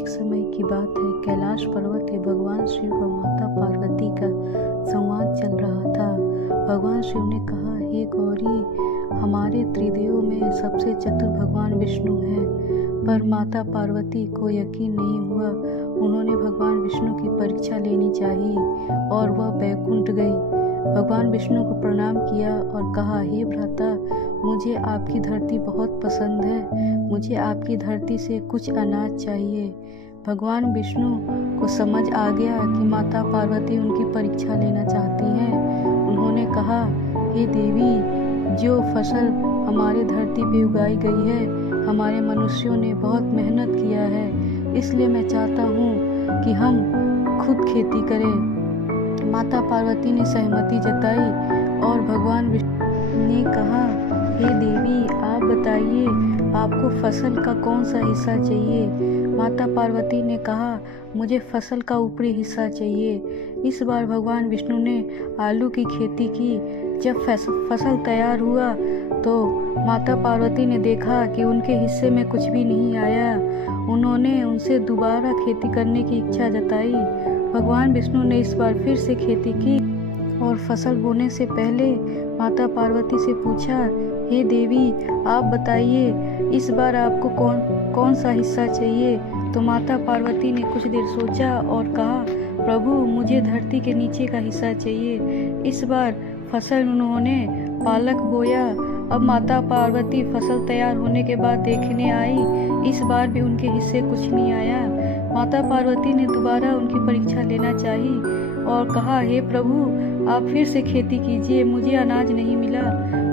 एक समय की बात है, कैलाश पर्वत पे भगवान शिव और माता पार्वती का संवाद चल रहा था। भगवान शिव ने कहा, हे गौरी, हमारे त्रिदेव में सबसे चतुर भगवान विष्णु हैं। पर माता पार्वती को यकीन नहीं हुआ। उन्होंने भगवान विष्णु की परीक्षा लेनी चाहिए और वह बैकुंठ गई। भगवान विष्णु को प्रणाम किया और कहा, हे भ्राता, मुझे आपकी धरती बहुत पसंद है। मुझे आपकी धरती से कुछ अनाज चाहिए। भगवान विष्णु को समझ आ गया कि माता पार्वती उनकी परीक्षा लेना चाहती हैं। उन्होंने कहा, हे देवी, जो फसल हमारे धरती पे उगाई गई है, हमारे मनुष्यों ने बहुत मेहनत किया है, इसलिए मैं चाहता हूँ कि हम खुद खेती करें। माता पार्वती ने सहमति जताई और भगवान विष्णु ने कहा, हे देवी, आप बताइए, आपको फसल का कौन सा हिस्सा चाहिए। माता पार्वती ने कहा, मुझे फसल का ऊपरी हिस्सा चाहिए। इस बार भगवान विष्णु ने आलू की खेती की। जब फसल तैयार हुआ तो माता पार्वती ने देखा कि उनके हिस्से में कुछ भी नहीं आया। उन्होंने उनसे दोबारा खेती करने की इच्छा जताई। भगवान विष्णु ने इस बार फिर से खेती की और फसल बोने से पहले माता पार्वती से पूछा, हे देवी, आप बताइए, इस बार आपको कौन सा हिस्सा चाहिए। तो माता पार्वती ने कुछ देर सोचा और कहा, प्रभु, मुझे धरती के नीचे का हिस्सा चाहिए। इस बार फसल उन्होंने पालक बोया। अब माता पार्वती फसल तैयार होने के बाद देखने आई। इस बार भी उनके हिस्से कुछ नहीं आया। माता पार्वती ने दोबारा उनकी परीक्षा लेना चाही और कहा, हे प्रभु, आप फिर से खेती कीजिए, मुझे अनाज नहीं मिला।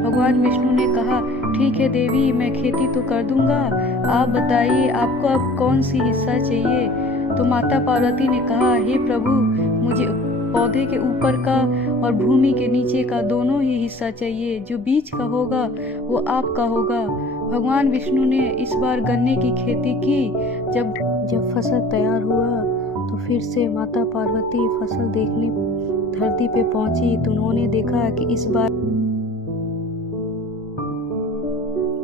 भगवान विष्णु ने कहा, ठीक है देवी, मैं खेती तो कर दूंगा, आप बताइए, आपको अब कौन सी हिस्सा चाहिए। तो माता पार्वती ने कहा, हे प्रभु, मुझे पौधे के ऊपर का और भूमि के नीचे का दोनों ही हिस्सा चाहिए। जो बीच का होगा वो आपका होगा। भगवान विष्णु ने इस बार गन्ने की खेती की। जब फसल तैयार हुआ तो फिर से माता पार्वती फसल देखने धरती पे पहुंची तो उन्होंने देखा कि इस बार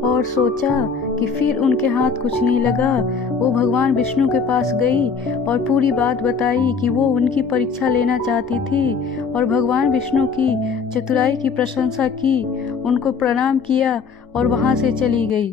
और सोचा कि फिर उनके हाथ कुछ नहीं लगा। वो भगवान विष्णु के पास गई और पूरी बात बताई कि वो उनकी परीक्षा लेना चाहती थी और भगवान विष्णु की चतुराई की प्रशंसा की, उनको प्रणाम किया और वहां से चली गई।